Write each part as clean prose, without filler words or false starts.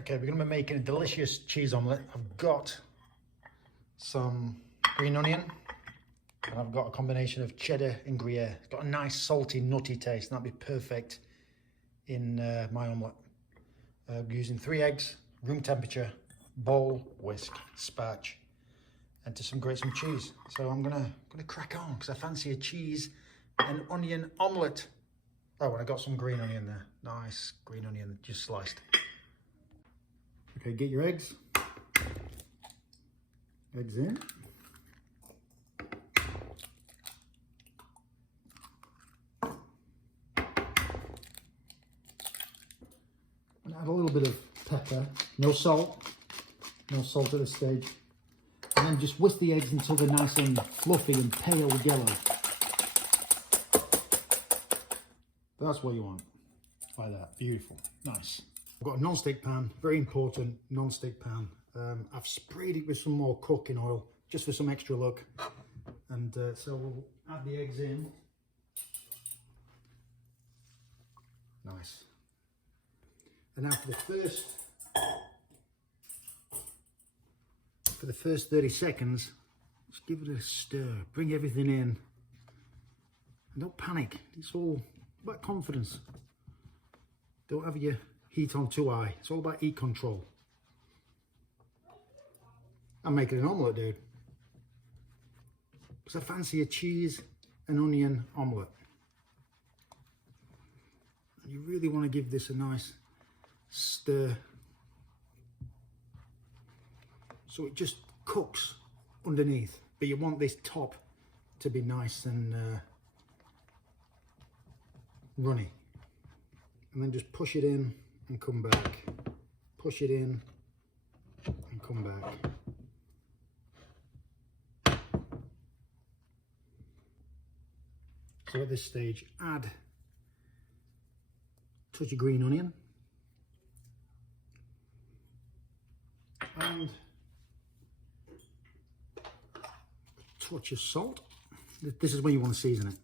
Okay, we're going to be making a delicious cheese omelette. I've got some green onion and I've got a combination of cheddar and Gruyere. It's got a nice salty, nutty taste. That'd be perfect in my omelette. Using 3 eggs, room temperature, bowl, whisk, spatch, and to grate some cheese. So I'm gonna crack on because I fancy a cheese and onion omelette. Oh, and I got some green onion there. Nice green onion, just sliced. Okay, get your eggs. Eggs in. And add a little bit of pepper. No salt. No salt at this stage. And then just whisk the eggs until they're nice and fluffy and pale yellow. That's what you want. Like that. Beautiful. Nice. I've got a non-stick pan. Very important non-stick pan. I've sprayed it with some more cooking oil just for some extra look. And so we'll add the eggs in. Nice. And now for the first 30 seconds, just give it a stir. Bring everything in. And don't panic. It's all about confidence. Don't have your heat on too high. It's all about heat control. I'm making an omelette, dude. Because I fancy a cheese and onion omelette. And you really want to give this a nice stir. So it just cooks underneath. But you want this top to be nice and runny. And then just push it in and come back. Push it in and come back. So at this stage, add a touch of green onion and a touch of salt. This is when you want to season it.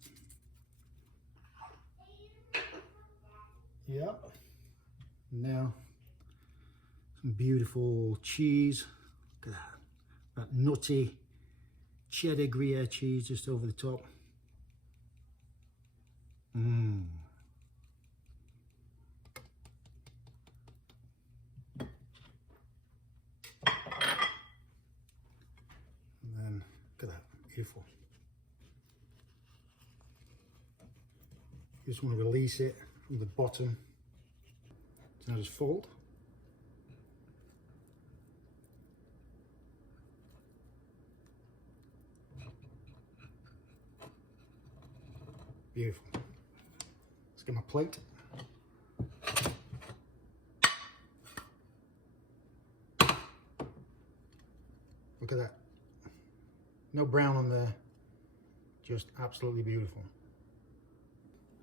Yeah. Now, some beautiful cheese. Look at that. That nutty cheddar Gruyere cheese just over the top. Mmm. And then, look at that. Beautiful. You just want to release it from the bottom. So now just fold. Beautiful. Let's get my plate. Look at that. No brown on there. Just absolutely beautiful.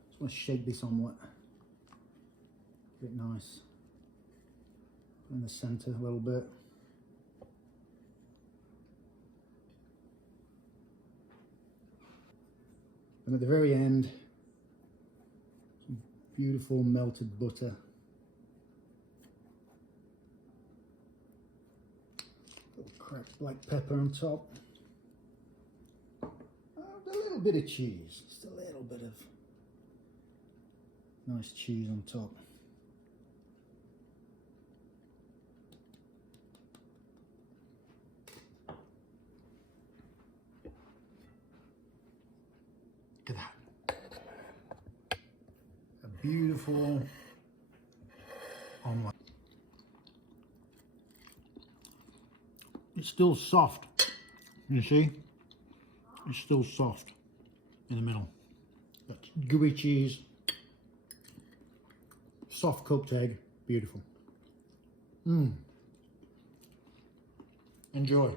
Just want to shake this omelette. Get it nice. In the center a little bit. And at the very end, some beautiful melted butter. Little cracked black pepper on top. And a little bit of cheese, just a little bit of nice cheese on top. Look at that. A beautiful omelette. It's still soft. You see? It's still soft in the middle. That's gooey cheese. Soft cooked egg. Beautiful. Enjoy.